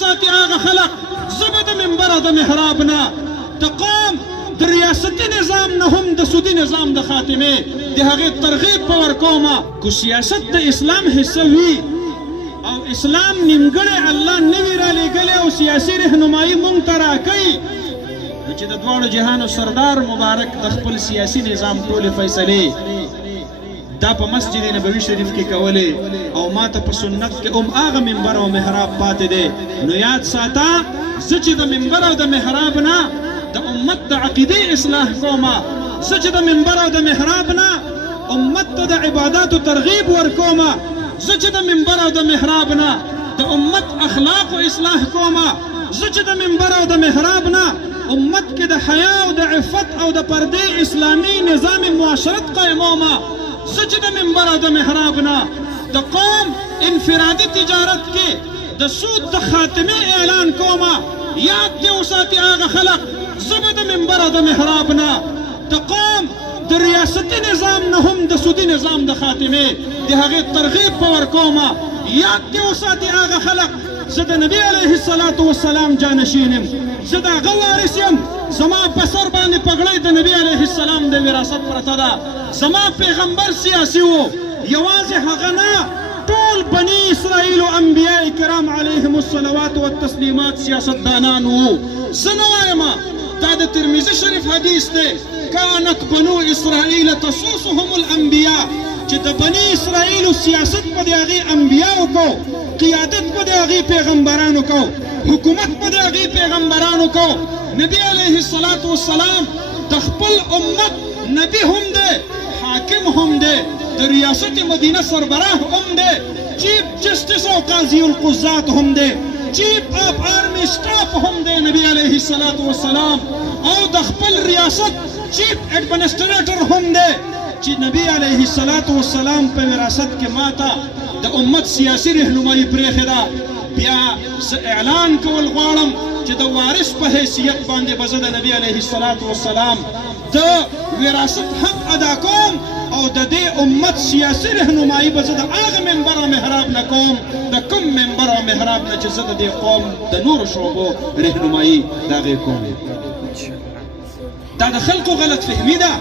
وساتي هغه خلق زه د منبر او د محراب نه د قوم د ریاستي نظام نه هم د سودي نظام د خاتمې د هغې ترغیب په ورکومه که سیاست د اسلام حصه وي او اسلام نیمګړی الله نه وي رالیږلی او سیاسي رهنمایي موږ ته راکوي نو چې د دواړو جهانو سردار مبارک د خپل سیاسي نظام ټولې فیصلې دا په مسجد نبوي شریف کې کولې او ما ته په سنت کې هم هغه منبر او محراب پاتې دی نو یاد ساته زه چې د منبر او د محراب نه د امت د عقیدې اصلاح کومه زه چې د منبر او د محراب نه امت ته د عباداتو ترغیب ورکومه زه چې د منبر او د محراب نه د امت اخلاق اصلاح کومه زه چې د منبر او د محراب نه امت کې د حیا او د عفت او د پردې اسلامي نظام معاشرت قائمومه زه چې د منبر او د محراب نه د قوم انفرادي تجارت کې د سود د خاتمې اعلان کومه یاد دې وساتي هغه خلق زه به د منبر او د محراب نه د قوم د ریاستي نظام نه هم د سودي نظام د خاتمې د هغې ترغیب په ورکومه یاد دې وساتي هغه خلق زه د نبي علیه الصلاة والسلام جانشین یم زه د هغه وارث یم زما په سر باندې پګړۍ د نبي علیه السلام د وراثت پرته ده زما پیغمبر سیاسي و یوازې هغه نه ټول بني اسرائیل او انبیاء کرام علیهم الصلوات والتسلیمات سیاستدانان وو زه نه وایم دا د ترمذي شریف حدیث دی كانت بنو اسرائیل تسوسهم الانبیاء چې د بني اسرائیل سیاست په د هغې انبیاو کو قیادت په د هغې پیغمبرانو کو حکومت په د هغې پیغمبرانو کو نبی علیه الصلاة والسلام د خپل امت نبی هم دی حاکم هم دی د ریاست مدینه سربراه هم دی چیف جسټس او قاضي القضات هم دی چیف اف آرمی سټاف هم دی نبی علیه الصلاة والسلام او د خپل ریاست چیف ایڈمنسټریټر هم دی چې نبی علیه الصلاة والسلام په وراثت کې ماته د امت سیاسي رهنمایي پرېښې ده بیا زه اعلان کول غواړم چې د وارث په حیثیت باندې به زه د نبي علیه الصلاة والسلام د وراثت حق ادا کوم او د دې امت سیاسي رهنمایي به زه د هغه منبر او محراب نه کوم د کوم منبر او محراب نه چې زه د دې قوم د نورو شعبو رهنمایي د هغې کوم دا د خلقو غلط فهمي ده